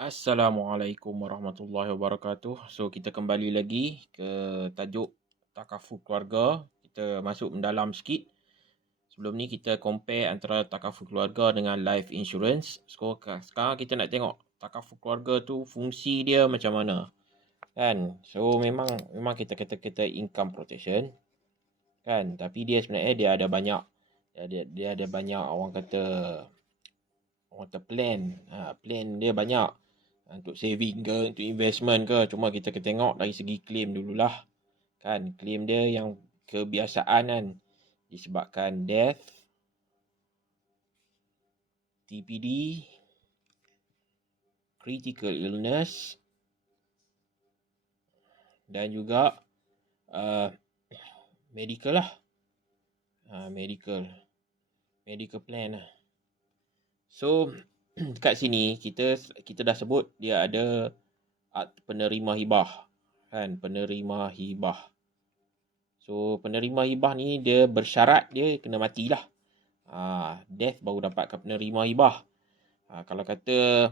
Assalamualaikum warahmatullahi wabarakatuh. So kita kembali lagi ke tajuk takaful keluarga. Kita masuk mendalam sikit. Sebelum ni kita compare antara takaful keluarga dengan life insurance. So sekarang kita nak tengok takaful keluarga tu fungsi dia macam mana. Kan? So memang kita income protection. Kan? Tapi dia sebenarnya dia ada banyak orang kata plan. Plan dia banyak. Untuk saving ke, untuk investment ke. Cuma kita kena tengok dari segi claim dululah. Kan, claim dia yang kebiasaan kan. Disebabkan death, TPD, critical illness, dan juga medical lah. Medical plan lah. So, dekat sini kita dah sebut dia ada penerima hibah. Kan, penerima hibah. So, penerima hibah ni dia bersyarat dia kena matilah. Death baru dapat kat penerima hibah. Kalau kata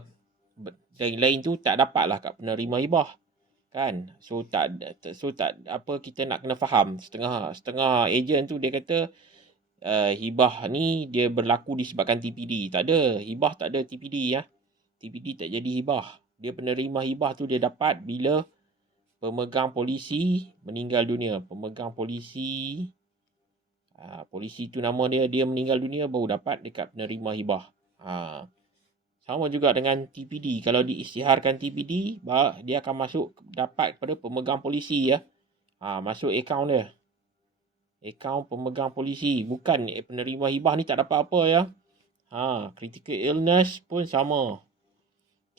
lain tu tak dapatlah kat penerima hibah. Kan? So tak apa kita nak kena faham. Setengah ejen tu dia kata hibah ni dia berlaku disebabkan TPD. Tak ada. Hibah tak ada TPD ya. TPD tak jadi hibah. Dia penerima hibah tu dia dapat bila pemegang polisi meninggal dunia. Pemegang polisi polisi tu nama dia meninggal dunia baru dapat dekat penerima hibah. Sama juga dengan TPD. Kalau diisytiharkan TPD, dia akan masuk dapat kepada pemegang polisi ya. Masuk akaun dia. Akaun pemegang polisi. Bukan penerima hibah ni tak dapat apa ya. Critical illness pun sama.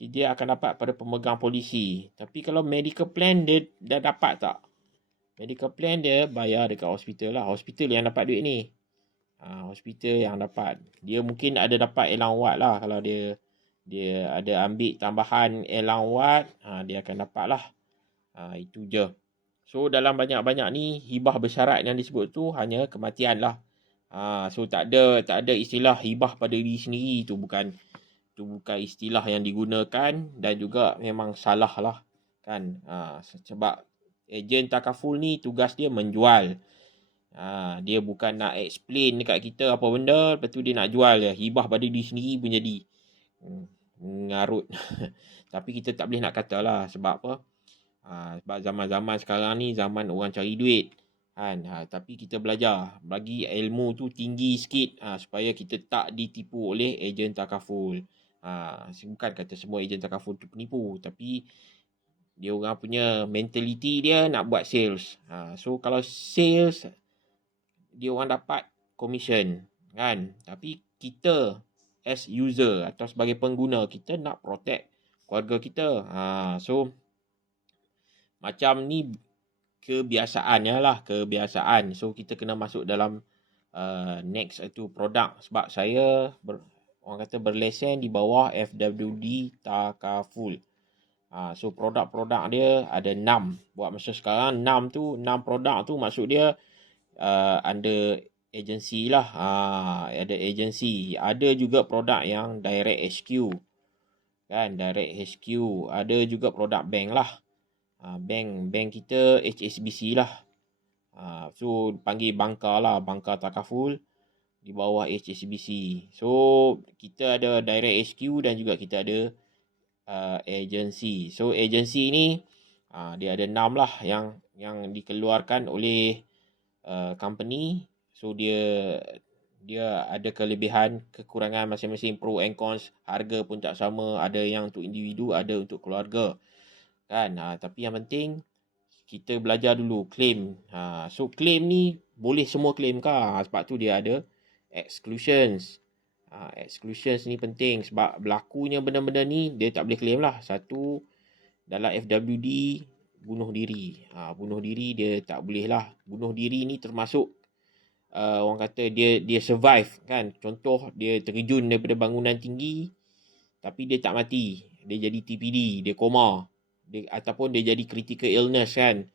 Dia akan dapat pada pemegang polisi. Tapi kalau medical plan dia dah dapat tak? Medical plan dia bayar dekat hospital lah. Hospital yang dapat duit ni. Hospital yang dapat. Dia mungkin ada dapat elang wad lah. Kalau dia ada ambil tambahan elang wad, dia akan dapat lah. Itu je. So dalam banyak-banyak ni hibah bersyarat yang disebut tu hanya kematian lah. So tak ada istilah hibah pada diri sendiri. Itu bukan istilah yang digunakan dan juga memang salah lah. Kan? Sebab ejen takaful ni tugas dia menjual. Dia bukan nak explain dekat kita apa benda, lepas tu dia nak jual je. Hibah pada diri sendiri pun jadi. Ngarut. Tapi kita tak boleh nak kata lah. Sebab apa? Sebab zaman-zaman sekarang ni zaman orang cari duit. Kan? Tapi kita belajar. Bagi ilmu tu tinggi sikit. Supaya kita tak ditipu oleh ejen takaful. Bukan kata semua ejen takaful tu penipu. Tapi dia orang punya mentality dia nak buat sales. So kalau sales, dia orang dapat commission. Kan? Tapi kita as user atau sebagai pengguna, kita nak protect keluarga kita. So macam ni kebiasaannya lah. Kebiasaan. So kita kena masuk dalam next itu produk. Sebab saya orang kata berlesen di bawah FWD Takaful. So produk-produk dia ada 6. Buat masa sekarang 6 produk tu maksud dia under agency lah. Ada agency. Ada juga produk yang direct HQ. Kan, direct HQ. Ada juga produk bank lah. Bank kita HSBC lah. So panggil banka lah. Banka takaful di bawah HSBC. So kita ada direct HQ dan juga kita ada agency. So agency ni dia ada 6 lah yang dikeluarkan oleh company. So dia ada kelebihan, kekurangan masing-masing, pro and cons. Harga pun tak sama, ada yang untuk individu, ada untuk keluarga. Kan? Tapi yang penting kita belajar dulu claim. So claim ni boleh semua claim ke? Sebab tu dia ada exclusions. Exclusions ni penting sebab berlakunya benda-benda ni dia tak boleh claim lah. Satu, dalam FWD bunuh diri. Bunuh diri dia tak boleh lah. Bunuh diri ni termasuk orang kata dia survive kan. Contoh dia terjun daripada bangunan tinggi tapi dia tak mati. Dia jadi TPD, dia koma. Ataupun dia jadi critical illness kan.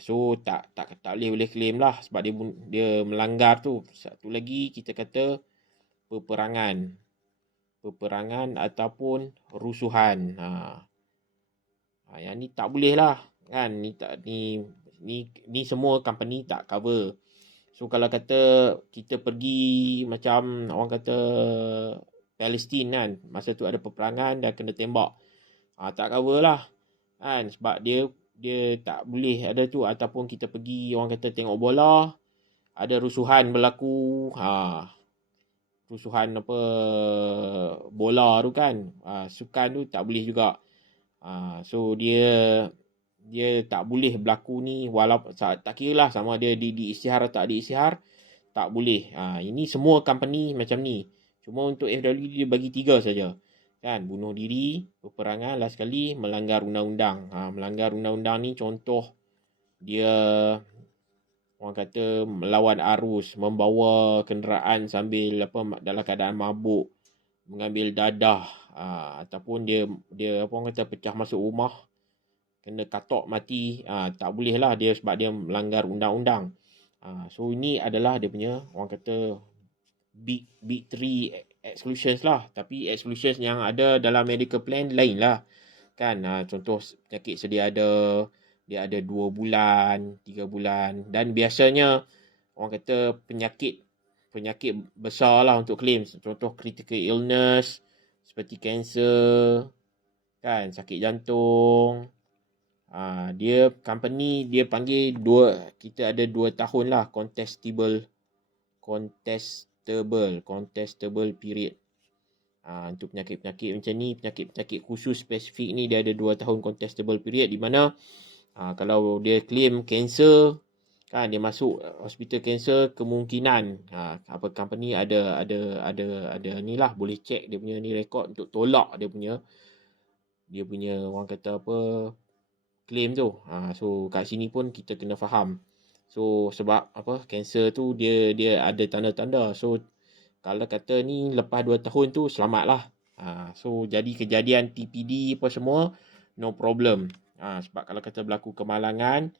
So tak boleh claim lah sebab dia melanggar tu. Satu lagi kita kata peperangan. peperangan ataupun rusuhan. Yang ni tak boleh lah kan, ni semua company tak cover. So kalau kata kita pergi macam orang kata Palestin kan, masa tu ada peperangan dan kena tembak, tak cover lah kan, sebab dia tak boleh ada tu. Ataupun kita pergi orang kata tengok bola, ada rusuhan berlaku, rusuhan apa bola tu kan, sukan tu tak boleh juga. So dia tak boleh berlaku ni, walaupun tak kira lah sama dia di isytihar atau tak di isytihar, tak boleh. Ini semua company macam ni. Cuma untuk FWD dia bagi 3 saja. Kan, bunuh diri, peperangan, last sekali melanggar undang-undang. Melanggar undang-undang ni contoh dia orang kata melawan arus, membawa kenderaan sambil dalam keadaan mabuk, mengambil dadah, ataupun dia apa orang kata pecah masuk rumah, kena katok mati, tak boleh lah dia, sebab dia melanggar undang-undang. So ini adalah dia punya orang kata big three exclusions lah. Tapi exclusions yang ada dalam medical plan lain lah kan. Contoh penyakit sedia ada, dia ada 2 bulan, 3 bulan, dan biasanya orang kata penyakit besar lah untuk claim. Contoh critical illness seperti kanser kan, sakit jantung. Dia company dia panggil kita ada 2 tahun lah contestable period. Untuk penyakit-penyakit macam ni, penyakit-penyakit khusus spesifik ni, dia ada 2 tahun contestable period, di mana kalau dia claim kanser kan, dia masuk hospital kanser, kemungkinan apa company ada ni lah, boleh check dia punya ni rekod untuk tolak dia punya orang kata apa claim tu. So kat sini pun kita kena faham. So sebab apa kanser tu dia ada tanda-tanda. So kalau kata ni lepas 2 tahun tu selamatlah. So jadi kejadian TPD apa semua no problem. Sebab kalau kata berlaku kemalangan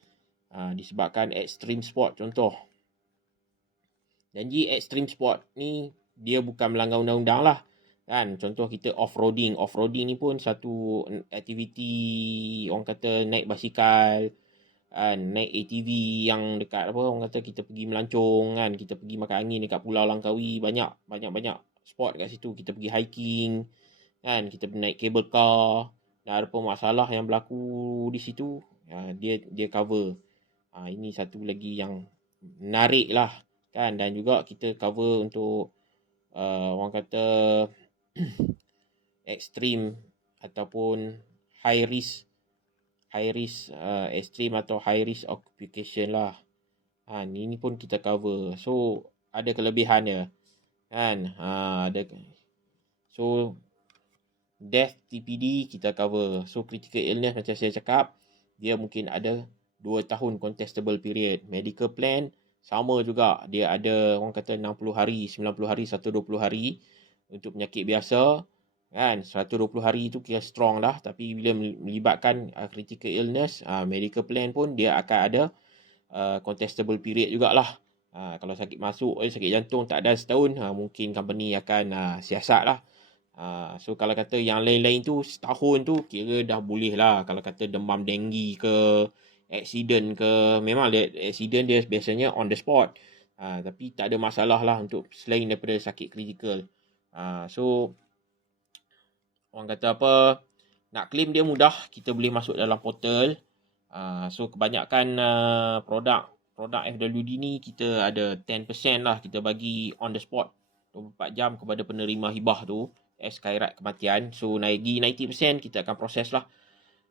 disebabkan extreme sport contoh. Janji extreme sport ni dia bukan melanggar undang-undang lah. Kan, contoh kita off-roading ni pun satu aktiviti orang kata naik basikal, naik ATV yang dekat apa orang kata kita pergi melancong kan, kita pergi makan angin dekat Pulau Langkawi, banyak sport kat situ. Kita pergi hiking kan, kita naik cable car, dan ada masalah yang berlaku di situ, dia cover. Ini satu lagi yang menarik lah kan. Dan juga kita cover untuk orang kata extreme ataupun high risk extreme atau high risk occupation lah. Ini pun kita cover. So ada kelebihan dia kan. So death TPD kita cover. So critical illness macam saya cakap, dia mungkin ada 2 tahun contestable period. Medical plan sama juga, dia ada orang kata 60 hari, 90 hari, 120 hari untuk penyakit biasa kan. 120 hari tu kira strong lah. Tapi bila melibatkan critical illness, medical plan pun dia akan ada contestable period jugalah. Kalau sakit sakit jantung tak ada setahun, mungkin company akan siasat lah. So kalau kata yang lain-lain tu setahun tu kira dah boleh lah. Kalau kata demam denggi ke, accident ke, memang accident dia biasanya on the spot. Tapi tak ada masalah lah untuk selain daripada sakit kritikal. So orang kata apa, nak claim dia mudah, kita boleh masuk dalam portal. So kebanyakan produk FWD ni kita ada 10% lah kita bagi on the spot 24 jam kepada penerima hibah tu as khairat kematian. So lagi 90% kita akan proses lah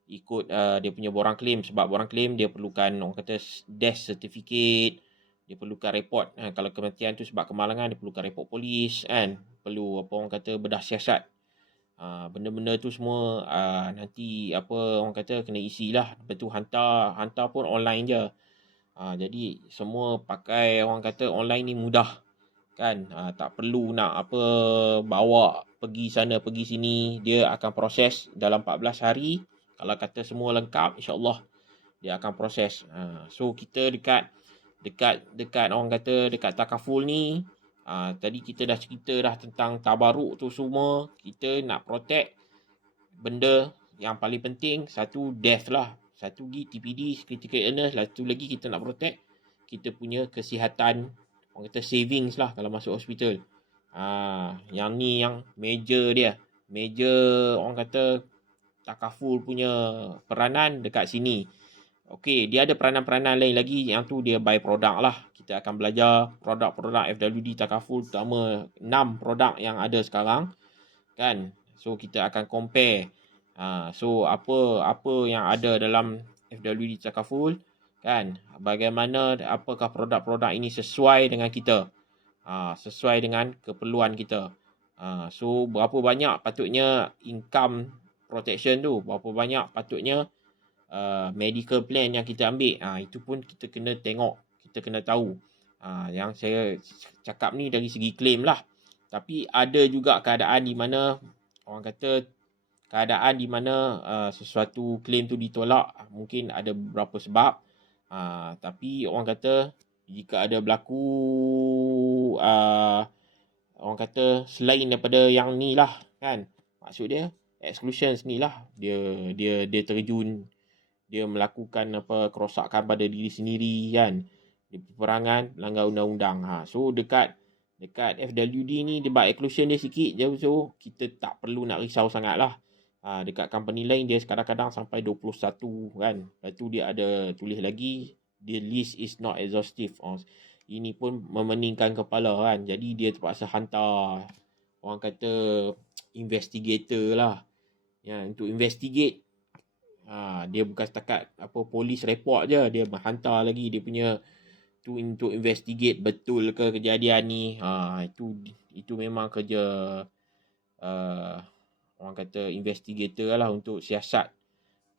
ikut dia punya borang claim. Sebab borang claim dia perlukan orang kata death certificate, dia perlukan report. Kalau kematian tu sebab kemalangan, dia perlukan report polis kan, perlu apa orang kata bedah siasat. Benda-benda tu semua nanti apa orang kata kena isi lah. Lepas tu hantar pun online je. Jadi semua pakai orang kata online ni mudah kan. Tak perlu nak apa bawa pergi sana pergi sini. Dia akan proses dalam 14 hari. Kalau kata semua lengkap, insyaAllah dia akan proses. So kita dekat orang kata dekat takaful ni, Tadi kita dah cerita dah tentang tabaruk tu semua. Kita nak protect benda yang paling penting, satu death lah, satu lagi TPD, critical illness, satu lagi kita nak protect kita punya kesihatan, orang kata savings lah kalau masuk hospital. Yang ni yang major orang kata takaful punya peranan dekat sini. Okey, dia ada peranan-peranan lain lagi, yang tu dia by product lah. Kita akan belajar produk-produk FWD takaful, terutama 6 produk yang ada sekarang kan. So kita akan compare. So apa yang ada dalam FWD takaful kan, bagaimana, apakah produk-produk ini sesuai dengan kita, sesuai dengan keperluan kita. So berapa banyak patutnya income protection tu, berapa banyak patutnya medical plan yang kita ambil. Itu pun kita kena tengok, kita kena tahu. Yang saya cakap ni dari segi claim lah. Tapi ada juga keadaan di mana orang kata sesuatu claim tu ditolak, mungkin ada beberapa sebab. Tapi orang kata jika ada berlaku orang kata selain daripada yang ni lah kan, maksud dia exclusions ni lah, dia terjun, dia melakukan kerosakan pada diri sendiri kan, dia peperangan, melanggar undang-undang. So dekat FWD ni dia buat exclusion dia sikit je, so kita tak perlu nak risau sangat lah. Dekat company lain dia kadang-kadang sampai 21 kan. Lepas tu dia ada tulis lagi, the list is not exhaustive. Ini pun memeningkan kepala kan. Jadi dia terpaksa hantar orang kata investigator lah ya, untuk investigate. Dia bukan setakat polis report je, dia hantar lagi dia punya tu untuk investigate betul ke kejadian ni. Itu memang kerja orang kata investigator lah untuk siasat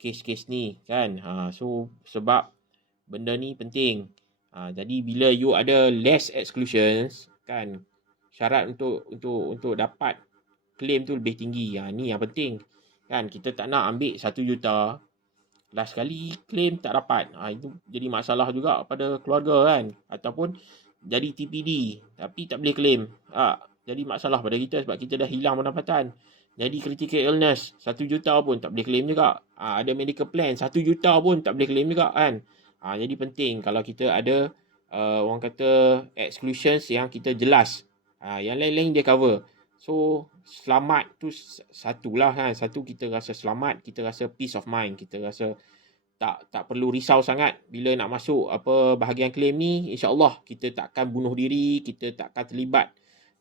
kes-kes ni kan. So sebab benda ni penting. Jadi bila you ada less exclusions kan, syarat untuk dapat claim tu lebih tinggi. Ni yang penting kan. Kita tak nak ambil 1 juta, last kali claim tak dapat. Itu jadi masalah juga pada keluarga kan. Ataupun jadi TPD tapi tak boleh claim. Jadi masalah pada kita sebab kita dah hilang pendapatan. Jadi critical illness 1 juta pun tak boleh claim juga. Ada medical plan 1 juta pun tak boleh claim juga kan. Jadi penting kalau kita ada orang kata exclusions yang kita jelas. Yang lain-lain dia cover. So selamat tu satulah kan. Satu, kita rasa selamat, kita rasa peace of mind, kita rasa tak perlu risau sangat bila nak masuk bahagian claim ni. InsyaAllah kita takkan bunuh diri, kita takkan terlibat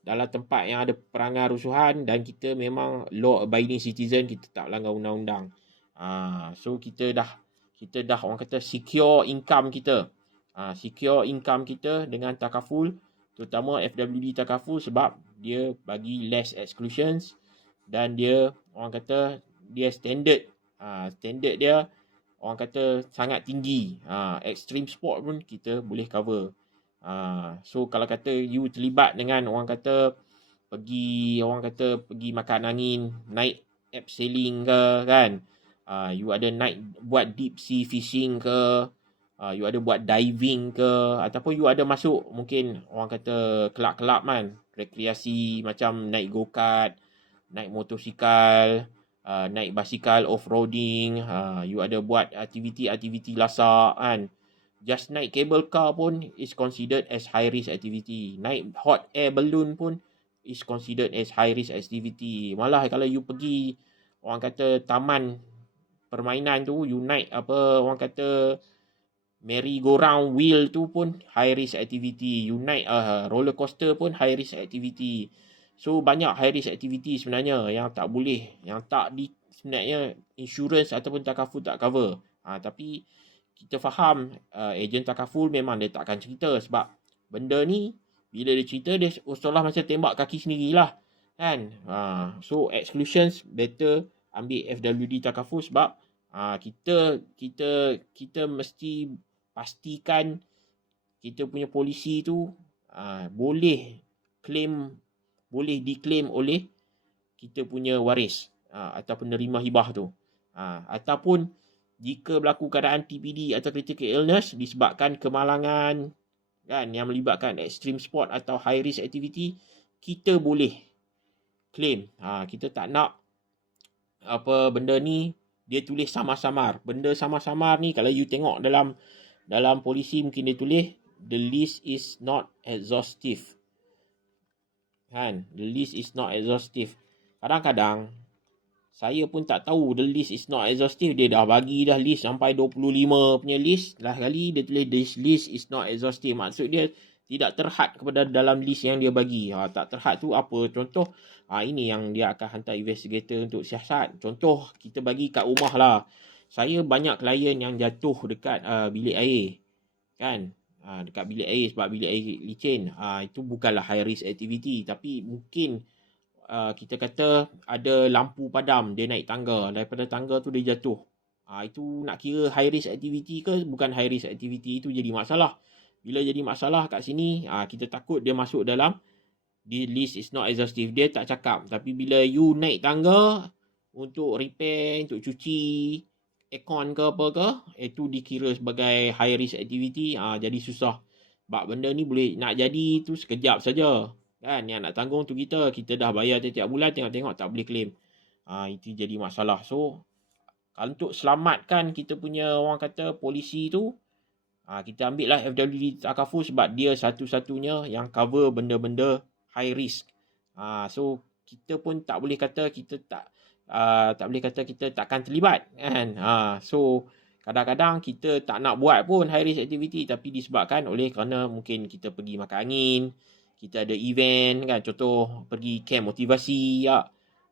dalam tempat yang ada perangan rusuhan, dan kita memang law abiding citizen, kita tak melanggar undang-undang. So kita dah orang kata secure income kita. Secure income kita dengan takaful, terutama FWD takaful, sebab dia bagi less exclusions dan dia orang kata dia standard dia orang kata sangat tinggi. Extreme sport pun kita boleh cover. So kalau kata you terlibat dengan orang kata pergi makan angin, naik abseiling ke kan, you ada naik buat deep sea fishing ke, you ada buat diving ke, ataupun you ada masuk mungkin orang kata kelab-kelab kan, rekreasi macam naik go-kart, naik motosikal, naik basikal off-roading, you ada buat aktiviti-aktiviti lasak kan. Just naik cable car pun is considered as high risk activity. Naik hot air balloon pun is considered as high risk activity. Malah kalau you pergi orang kata taman permainan tu, you naik orang kata merry-go-round wheel tu pun high risk activity. You naik roller coaster pun high risk activity. So banyak high risk activity sebenarnya yang tak boleh, yang sebenarnya insurance ataupun takaful tak cover. Tapi kita faham ejen takaful memang dia takkan cerita, sebab benda ni bila dia cerita dia seolah macam tembak kaki sendirilah kan. So exclusions better ambil FWD takaful, sebab kita mesti pastikan kita punya polisi tu boleh diklaim oleh kita punya waris atau penerima hibah tu. Ataupun jika berlaku keadaan TPD atau critical illness disebabkan kemalangan kan, yang melibatkan extreme sport atau high risk activity, kita boleh claim. Kita tak nak apa benda ni dia tulis samar-samar. Benda samar-samar ni kalau you tengok dalam polisi mungkin dia tulis the list is not exhaustive. Kan? The list is not exhaustive. Kadang-kadang saya pun tak tahu the list is not exhaustive. Dia dah bagi dah list sampai 25 punya list. Lah kali dia tulis this list is not exhaustive. Maksud dia tidak terhad kepada dalam list yang dia bagi. Tak terhad tu apa? Contoh, ini yang dia akan hantar investigator untuk siasat. Contoh, kita bagi kat rumah lah. Saya banyak klien yang jatuh dekat bilik air. Kan? Dekat bilik air sebab bilik air licin. Itu bukanlah high risk activity. Tapi mungkin kita kata ada lampu padam, dia naik tangga, daripada tangga tu dia jatuh. Itu nak kira high risk activity ke bukan high risk activity, itu jadi masalah. Bila jadi masalah kat sini, kita takut dia masuk dalam the list is not exhaustive. Dia tak cakap, tapi bila you naik tangga untuk repair, untuk cuci aircon ke apa ke, itu dikira sebagai high risk activity. Jadi susah. Sebab benda ni boleh nak jadi tu sekejap saja. Kan, yang nak tanggung tu kita dah bayar tiap-tiap bulan, tengok-tengok tak boleh claim. Itu jadi masalah. So, untuk selamatkan kita punya orang kata polisi tu, kita ambil lah FWD Takaful sebab dia satu-satunya yang cover benda-benda high risk. So, kita pun tak boleh kata kita takkan terlibat kan. So, kadang-kadang kita tak nak buat pun high risk activity, tapi disebabkan oleh kerana mungkin kita pergi makan angin, kita ada event kan, contoh pergi camp motivasi ya.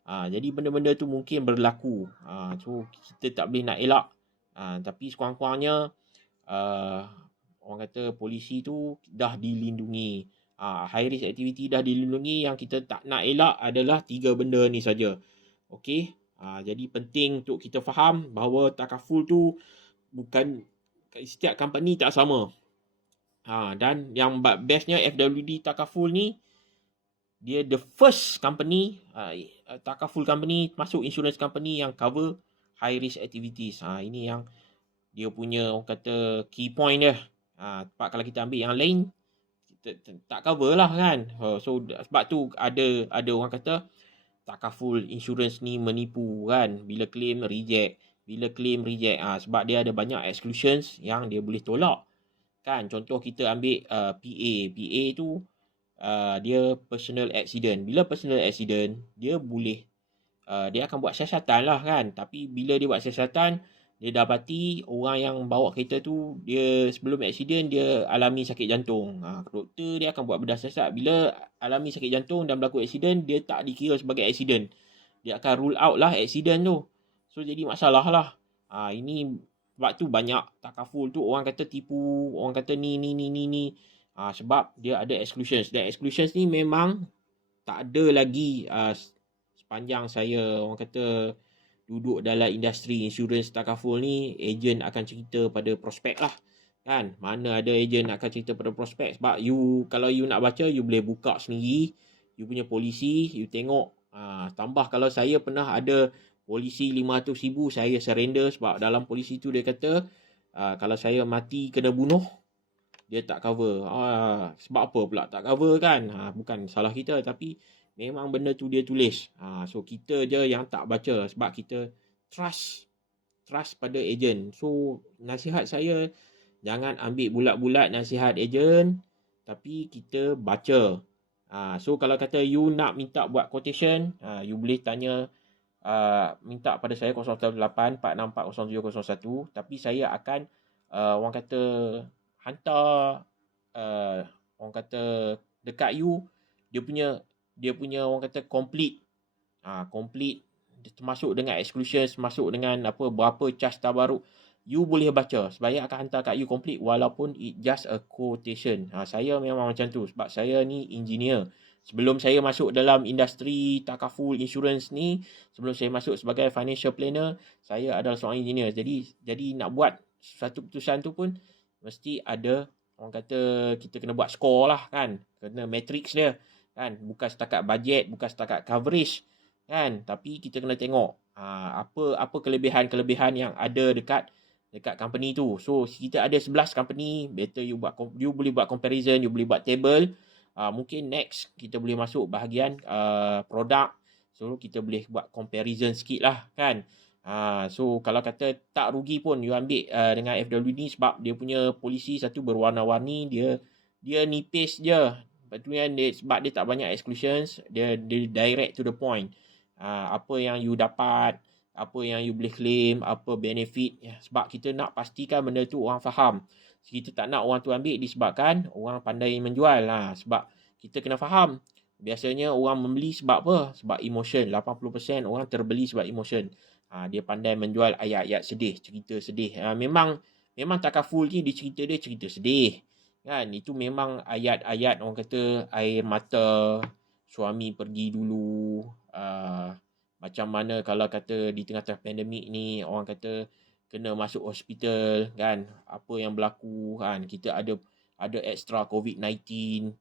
Jadi benda-benda tu mungkin berlaku. So kita tak boleh nak elak. Tapi sekurang-kurangnya orang kata polisi tu dah dilindungi. High risk activity dah dilindungi. Yang kita tak nak elak adalah 3 benda ni saja. Okey. Jadi penting untuk kita faham bahawa takaful tu bukan, setiap company tak sama. Dan yang bestnya FWD Takaful ni, dia the first company, Takaful company masuk insurance company yang cover high risk activities. Ini yang dia punya orang kata key point dia. Sebab kalau kita ambil yang lain, kita tak cover lah kan. So sebab tu ada orang kata Takaful insurance ni menipu kan. Bila claim reject. Sebab dia ada banyak exclusions yang dia boleh tolak. Kan, contoh kita ambil PA tu dia personal accident. Bila personal accident, dia boleh dia akan buat siasatan lah kan. Tapi bila dia buat siasatan, dia dapati orang yang bawa kereta tu, dia sebelum accident dia alami sakit jantung. Doktor dia akan buat bedah siasat. Bila alami sakit jantung dan berlaku accident, dia tak dikira sebagai accident. Dia akan rule out lah accident tu. So jadi masalah lah. Ini sebab tu banyak takaful tu orang kata tipu, orang kata ni. Sebab dia ada exclusions. Dan exclusions ni memang tak ada lagi sepanjang saya orang kata duduk dalam industri insurans takaful ni. Ejen akan cerita pada prospek lah. Kan? Mana ada ejen akan cerita pada prospek. Sebab kalau you nak baca, you boleh buka sendiri. You punya polisi, you tengok. Tambah kalau saya pernah ada polisi 500,000 saya surrender sebab dalam polisi tu dia kata kalau saya mati kena bunuh dia tak cover. Sebab apa pula tak cover kan? Bukan salah kita tapi memang benda tu dia tulis. So kita je yang tak baca sebab kita trust pada ejen. So nasihat saya, jangan ambil bulat-bulat nasihat ejen, tapi kita baca. So kalau kata you nak minta buat quotation, you boleh tanya minta pada saya 018-464-0701, tapi saya akan orang kata hantar orang kata dekat you dia punya orang kata complete termasuk dengan exclusions, masuk dengan berapa charge tabaruk, you boleh baca. Saya akan hantar kat you complete walaupun it just a quotation. Saya memang macam tu sebab saya ni engineer. Sebelum saya masuk dalam industri takaful insurance ni, sebelum saya masuk sebagai financial planner, saya adalah seorang engineer. Jadi nak buat satu keputusan tu pun mesti ada orang kata kita kena buat score lah kan. Kena matrix dia kan. Bukan setakat budget, bukan setakat coverage kan. Tapi kita kena tengok apa kelebihan-kelebihan yang ada dekat dekat company tu. So kita ada 11 company, better you boleh buat comparison, you boleh buat table. Mungkin next kita boleh masuk bahagian produk. So kita boleh buat comparison sikit lah kan. So kalau kata tak rugi pun you ambil dengan FW ni, sebab dia punya polisi satu berwarna-warni, dia nipis je. Sebab dia tak banyak exclusions, dia direct to the point. Apa yang you dapat, apa yang you boleh claim, apa benefit, sebab kita nak pastikan benda tu orang faham. Kita tak nak orang tu ambil disebabkan orang pandai menjual lah. Sebab kita kena faham, biasanya orang membeli sebab apa? Sebab emotion. 80% orang terbeli sebab emotion. Dia pandai menjual ayat-ayat sedih, cerita sedih. Memang Takaful ni dia cerita sedih kan. Itu memang ayat-ayat orang kata air mata, suami pergi dulu, macam mana kalau kata di tengah-tengah pandemik ni orang kata kena masuk hospital kan, apa yang berlaku kan, kita ada extra COVID-19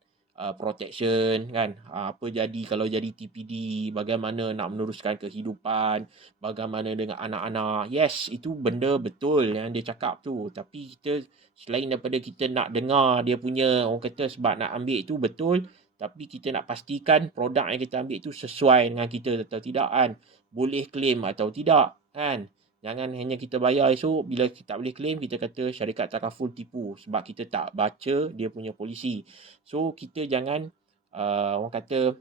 protection kan, apa jadi kalau jadi TPD, bagaimana nak meneruskan kehidupan, bagaimana dengan anak-anak. Yes, itu benda betul yang dia cakap tu, tapi kita selain daripada kita nak dengar dia punya orang kata sebab nak ambil itu betul, tapi kita nak pastikan produk yang kita ambil tu sesuai dengan kita atau tidak kan. Boleh claim atau tidak kan. Jangan hanya kita bayar esok, bila kita tak boleh claim, kita kata syarikat takaful tipu sebab kita tak baca dia punya polisi. So kita jangan orang kata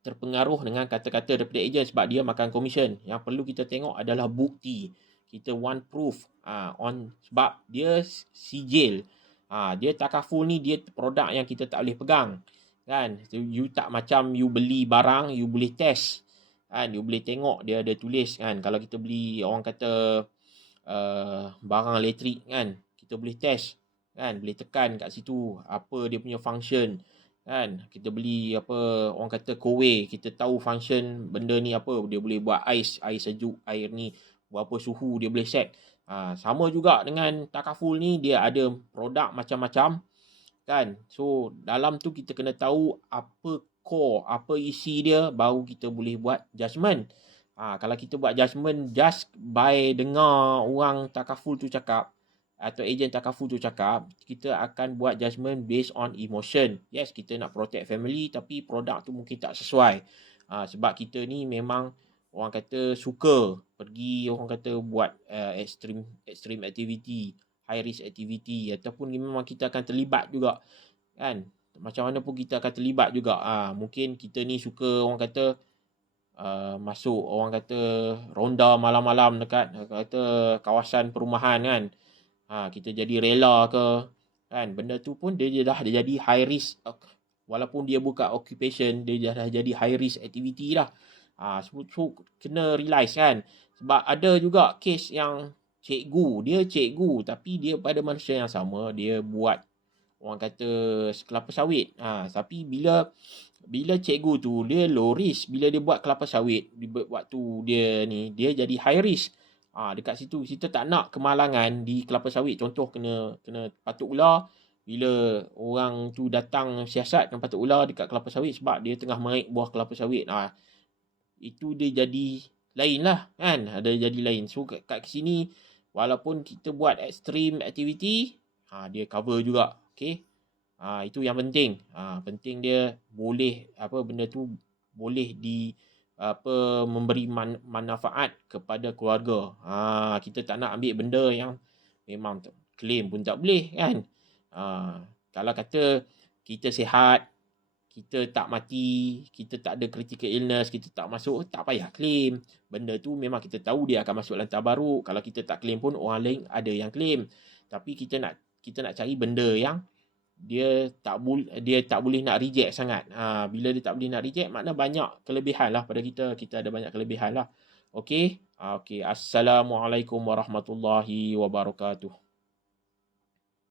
terpengaruh dengan kata-kata daripada ejen sebab dia makan komisen. Yang perlu kita tengok adalah bukti. Kita want proof sebab dia sijil. Dia takaful ni, dia produk yang kita tak boleh pegang kan. You tak macam you beli barang, you boleh test kan, you boleh tengok dia ada tulis kan. Kalau kita beli orang kata barang elektrik kan, kita boleh test kan, boleh tekan kat situ apa dia punya function kan. Kita beli apa orang kata kowe, kita tahu function benda ni apa, dia boleh buat ais sejuk, air ni berapa suhu dia boleh set. Sama juga dengan takaful ni, dia ada produk macam-macam kan. So dalam tu kita kena tahu apa core, apa isi dia, baru kita boleh buat judgement. Kalau kita buat judgement just by dengar orang takaful tu cakap atau ejen takaful tu cakap, kita akan buat judgement based on emotion. Yes, kita nak protect family, tapi produk tu mungkin tak sesuai. Sebab kita ni memang orang kata suka pergi orang kata buat extreme activity, high risk activity, ataupun memang kita akan terlibat juga kan. Macam mana pun kita akan terlibat juga. Mungkin kita ni suka orang kata masuk orang kata ronda malam-malam dekat kata kawasan perumahan kan. Kita jadi rela ke kan. Benda tu pun dia dah jadi high risk. Walaupun dia buka occupation, dia dah jadi high risk activity lah. So kena realize kan. Sebab ada juga kes yang dia cikgu tapi dia pada manusia yang sama, dia buat orang kata kelapa sawit. Tapi bila cikgu tu dia low risk, bila dia buat kelapa sawit waktu dia ni, dia jadi high risk. Dekat situ kita tak nak kemalangan di kelapa sawit. Contoh kena patuk ular, bila orang tu datang siasat dengan patuk ular dekat kelapa sawit sebab dia tengah menaik buah kelapa sawit. Itu dia jadi lain lah kan. Ada jadi lain. So kat sini walaupun kita buat extreme activity, dia cover juga. Okay. Itu yang penting. Penting dia boleh benda tu boleh memberi manfaat kepada keluarga. Kita tak nak ambil benda yang memang claim pun tak boleh kan. Kalau kata kita sihat, kita tak mati, kita tak ada critical illness, kita tak masuk, tak payah claim. Benda tu memang kita tahu dia akan masuk lantar baru. Kalau kita tak claim pun orang lain ada yang claim. Tapi kita nak cari benda yang dia tak boleh nak reject sangat. Bila dia tak boleh nak reject, makna banyak kelebihan lah pada kita. Kita ada banyak kelebihan lah. Okey. Assalamualaikum warahmatullahi wabarakatuh.